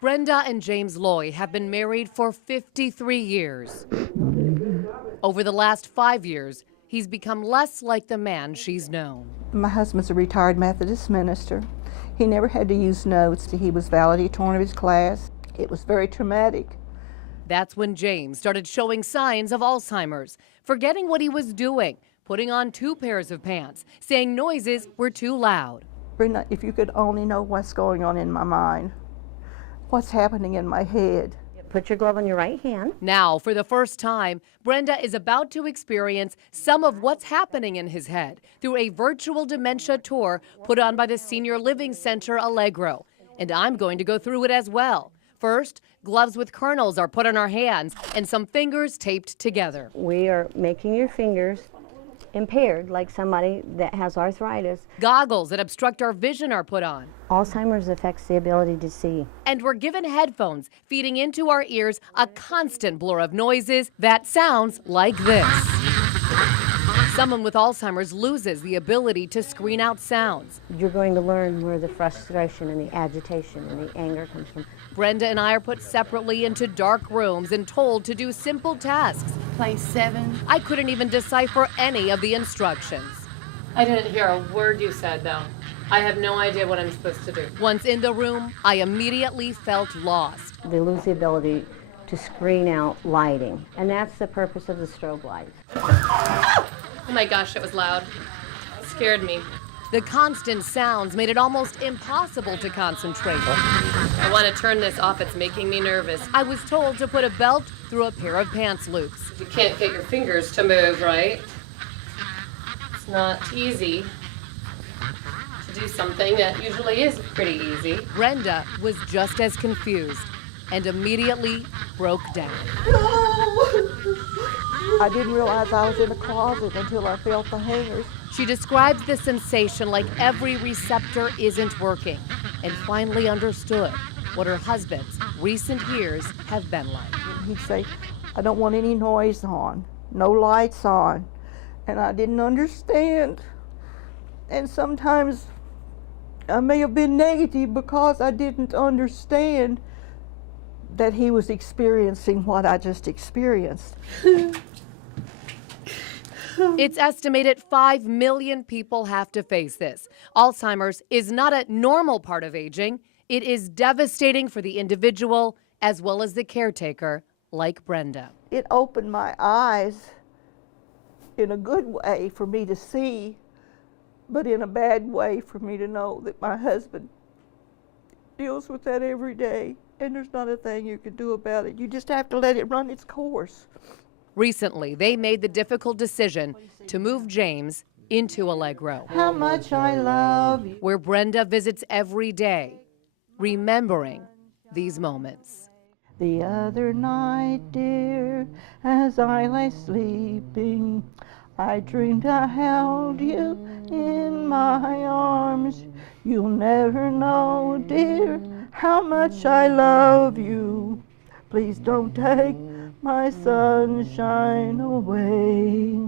Brenda and James Loy have been married for 53 years. Over the last 5 years, he's become less like the man she's known. My husband's a retired Methodist minister. He never had to use notes. He was valedictorian of his class. It was very traumatic. That's when James started showing signs of Alzheimer's, forgetting what he was doing, putting on 2 pairs of pants, saying noises were too loud. Brenda, if you could only know what's going on in my mind, what's happening in my head. Put your glove on your right hand. Now, for the first time, Brenda is about to experience some of what's happening in his head through a virtual dementia tour put on by the Senior Living Center Allegro. And I'm going to go through it as well. First, gloves with kernels are put on our hands and some fingers taped together. We are making your fingers impaired, like somebody that has arthritis. Goggles that obstruct our vision are put on. Alzheimer's affects the ability to see. And we're given headphones feeding into our ears a constant blur of noises that sounds like this. Someone with Alzheimer's loses the ability to screen out sounds. You're going to learn where the frustration and the agitation and the anger comes from. Brenda and I are put separately into dark rooms and told to do simple tasks. Play 7. I couldn't even decipher any of the instructions. I didn't hear a word you said, though. I have no idea what I'm supposed to do. Once in the room, I immediately felt lost. They lose the ability to screen out lighting, and that's the purpose of the strobe lights. Oh my gosh, it was loud. It scared me. The constant sounds made it almost impossible to concentrate. I want to turn this off. It's making me nervous. I was told to put a belt through a pair of pants loops. You can't get your fingers to move, right? It's not easy to do something that usually is pretty easy. Brenda was just as confused and immediately broke down. I didn't realize I was in a closet until I felt the hangers. She describes the sensation like every receptor isn't working and finally understood what her husband's recent years have been like. He'd say, I don't want any noise on, no lights on. And I didn't understand. And sometimes I may have been negative because I didn't understand that he was experiencing what I just experienced. It's estimated 5 million people have to face this. Alzheimer's is not a normal part of aging. It is devastating for the individual as well as the caretaker, like Brenda. It opened my eyes in a good way for me to see, but in a bad way for me to know that my husband deals with that every day, and there's not a thing you can do about it. You just have to let it run its course. Recently, they made the difficult decision to move James into Allegro, How much I love you. where Brenda visits every day, remembering these moments. The other night, dear, as I lay sleeping, I dreamed I held you in my arms. You'll never know, dear, how much I love you. Please don't take my sunshine away.